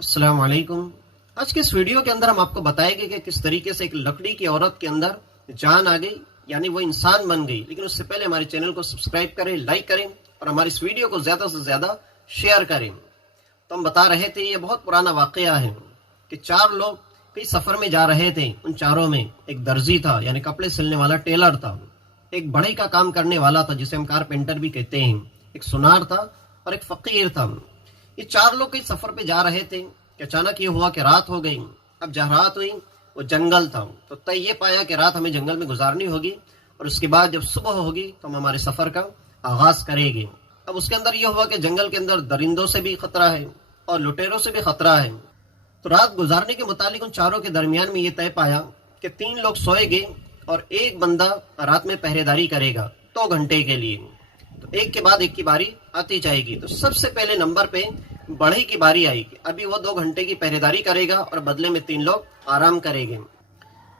अस्सलाम वालेकुम। आज के इस वीडियो के अंदर हम आपको बताएंगे कि किस तरीके से एक लकड़ी की औरत के अंदर जान आ गई, यानी वो इंसान बन गई। लेकिन उससे पहले हमारे चैनल को सब्सक्राइब करें, लाइक करें और हमारी इस वीडियो को ज़्यादा से ज़्यादा शेयर करें। तो हम बता रहे थे, ये बहुत पुराना वाक़या है कि चार लोग कई सफ़र में जा रहे थे। उन चारों में एक दर्जी था, यानी कपड़े सिलने वाला टेलर था, एक बढ़ई का काम करने वाला था जिसे हम कारपेंटर भी कहते हैं, एक सुनार था और एक फ़कीर था। ये चार लोग कई सफ़र पे जा रहे थे कि अचानक ये हुआ कि रात हो गई। अब जहाँ रात हुई वो जंगल था, तो तय ये पाया कि रात हमें जंगल में गुजारनी होगी और उसके बाद जब सुबह होगी तो हम हमारे सफ़र का आगाज़ करेंगे। अब उसके अंदर ये हुआ कि जंगल के अंदर दरिंदों से भी खतरा है और लुटेरों से भी खतरा है। तो रात गुजारने के मुतालिक उन चारों के दरमियान में ये तय पाया कि 3 लोग सोएंगे और एक बंदा रात में पहरेदारी करेगा 2 घंटे के लिए। तो एक के बाद एक की बारी आती जाएगी। तो सबसे पहले नंबर पे बढ़ई की बारी आएगी। अभी वो 2 घंटे की पहरेदारी करेगा और बदले में 3 लोग आराम करेंगे।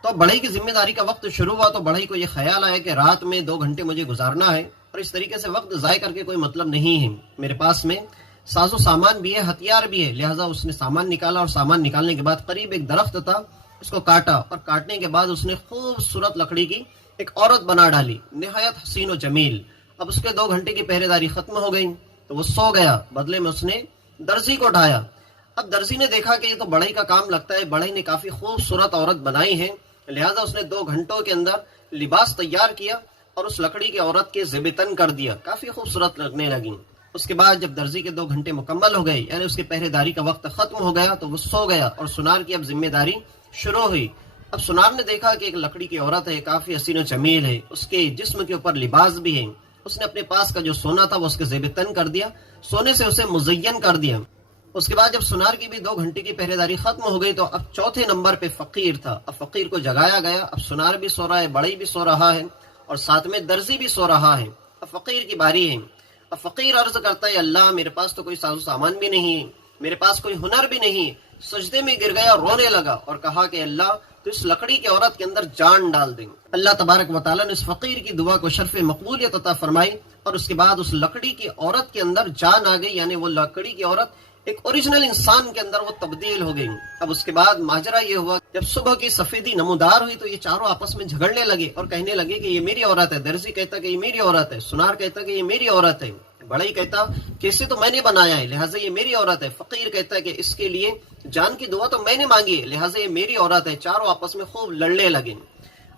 तो बढ़ई की जिम्मेदारी का वक्त शुरू हुआ तो बढ़ई को ये ख्याल आया कि रात में 2 घंटे मुझे गुजारना है और इस तरीके से वक्त ज़ाय करके कोई मतलब नहीं है। मेरे पास में साजो सामान भी है, हथियार भी है। लिहाजा उसने सामान निकाला और सामान निकालने के बाद करीब एक दरख्त था, उसको काटा और काटने के बाद उसने खूबसूरत लकड़ी की एक औरत बना डाली, निहायत हसीन व जमील। अब उसके 2 घंटे की पहरेदारी खत्म हो गई तो वो सो गया। बदले में उसने दर्जी को उठाया। अब दर्जी ने देखा कि ये तो बढ़ई का काम लगता है, बढ़ई ने काफी खूबसूरत औरत बनाई है। लिहाजा उसने 2 घंटों के अंदर लिबास तैयार किया और उस लकड़ी की औरत के ज़ेबतन कर दिया, काफी खूबसूरत लगने लगी। उसके बाद जब दर्जी के 2 घंटे मुकम्मल हो गए, यानी उसकी पहरेदारी का वक्त खत्म हो गया, तो वो सो गया और सुनार की अब जिम्मेदारी शुरू हुई। अब सुनार ने देखा कि एक लकड़ी की औरत है, काफी हसीन व जमील है, उसके जिस्म के ऊपर लिबास भी है। उसने अपने पास का जो सोना था वो उसके ज़ेबतन कर दिया, सोने से उसे मुज़य्यन कर दिया। उसके बाद जब सुनार की भी 2 घंटे की पहरेदारी खत्म हो गई तो अब चौथे नंबर पे फ़कीर था। अब फ़कीर को जगाया गया। अब सुनार भी सो रहा है, बढ़ई भी सो रहा है और साथ में दर्जी भी सो रहा है। अब फ़कीर की बारी है। अब फ़कीर अर्ज करता है, अल्लाह मेरे पास तो कोई साजो सामान भी नहीं है, मेरे पास कोई हुनर भी नहीं। सजदे में गिर गया, रोने लगा और कहा कि अल्लाह तो इस लकड़ी की औरत के अंदर जान डाल दें। अल्लाह तबारक व तआला ने इस फ़कीर की दुआ को शर्फ मकबूलियत अता फरमाई और उसके बाद उस लकड़ी की औरत के अंदर जान आ गई, यानी वो लकड़ी की औरत एक ओरिजिनल इंसान के अंदर वो तब्दील हो गई। अब उसके बाद माजरा ये हुआ, जब सुबह की सफेदी नमूदार हुई तो ये चारों आपस में झगड़ने लगे और कहने लगे कि ये मेरी औरत है। दर्जी कहता कि ये मेरी औरत है, सुनार कहता कि ये मेरी औरत है, बढ़ई कहता कि इसे तो मैंने बनाया है लिहाजा ये मेरी औरत है, फ़कीर कहता है कि इसके लिए जान की दुआ तो मैंने मांगी है लिहाजा ये मेरी औरत है। चारों आपस में खूब लड़ने लगे।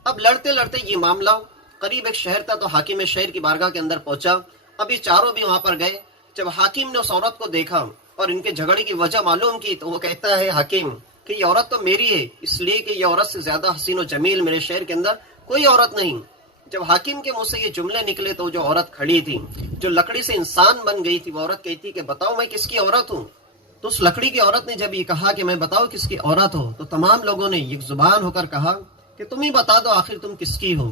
अब लड़ते लड़ते ये मामला करीब एक शहर था तो हाकिम शहर की बारगाह के अंदर पहुंचा। अब ये चारों भी वहां पर गए। जब हाकिम ने उस औरत को देखा और इनके झगड़े की वजह मालूम की तो वो कहता है हाकिम कि ये औरत तो मेरी है, इसलिए कि ये औरत से ज्यादा हसीन व जमील मेरे शहर के अंदर कोई औरत नहीं। जब हाकिम के मुंह से ये जुमले निकले तो जो औरत खड़ी थी, जो लकड़ी से इंसान बन गई थी, वो औरत कहती कि बताओ मैं किसकी औरत हूँ। तो उस लकड़ी की औरत ने जब ये कहा कि मैं बताओ किसकी औरत हो, तो तमाम लोगों ने एक जुबान होकर कहा कि तुम ही बता दो आखिर तुम किसकी हो।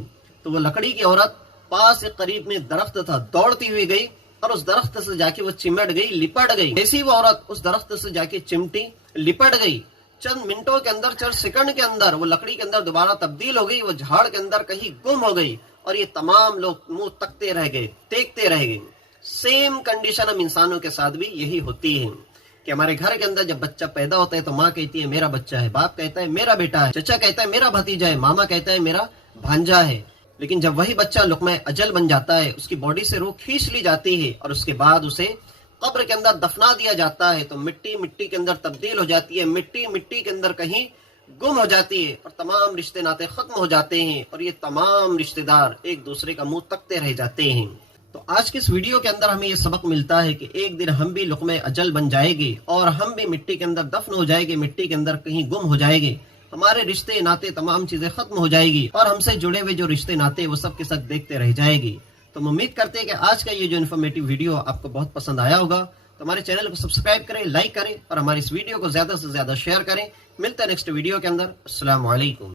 तो वो लकड़ी की औरत पास एक करीब में दरख्त था, दौड़ती हुई गई और उस दरख्त से जाके वो चिमट गई, लिपट गई। जैसी वो औरत उस दरख्त से जाके चिमटी, लिपट गई, चंद मिनटों के अंदर, चंद सेकंड के अंदर वो लकड़ी के अंदर दोबारा तब्दील हो गई, वो झाड़ के अंदर कहीं गुम हो गई और ये तमाम लोग मुंह तकते रह गए, देखते रह गए। सेम कंडीशन हम इंसानों के साथ भी यही होती है कि हमारे घर के अंदर जब बच्चा पैदा होता है तो माँ कहती है मेरा बच्चा है, बाप कहता है मेरा बेटा है, चचा कहता है मेरा भतीजा है, मामा कहता है मेरा भांजा है। लेकिन जब वही बच्चा लुक़्मा अजल बन जाता है, उसकी बॉडी से रूह खींच ली जाती है और उसके बाद उसे कब्र के अंदर दफना दिया जाता है तो मिट्टी मिट्टी के अंदर तब्दील हो जाती है, मिट्टी मिट्टी के अंदर कहीं गुम हो जाती है और तमाम रिश्ते नाते खत्म हो जाते हैं और ये तमाम रिश्तेदार एक दूसरे का मुंह तकते रह जाते हैं। तो आज के इस वीडियो के अंदर हमें ये सबक मिलता है कि एक दिन हम भी लुक़्मा अजल बन जाएंगे और हम भी मिट्टी के अंदर दफन हो जाएंगे, मिट्टी के अंदर कहीं गुम हो जाएंगे, हमारे रिश्ते नाते तमाम चीजें खत्म हो जाएगी और हमसे जुड़े हुए जो रिश्ते नाते वो सब के सब देखते रह जाएगी। तो हम उम्मीद करते हैं कि आज का ये जो इन्फॉर्मेटिव वीडियो आपको बहुत पसंद आया होगा। तो हमारे चैनल को सब्सक्राइब करें, लाइक करें और हमारी इस वीडियो को ज्यादा से ज्यादा शेयर करें। मिलते हैं नेक्स्ट वीडियो के अंदर। अस्सलाम वालेकुम।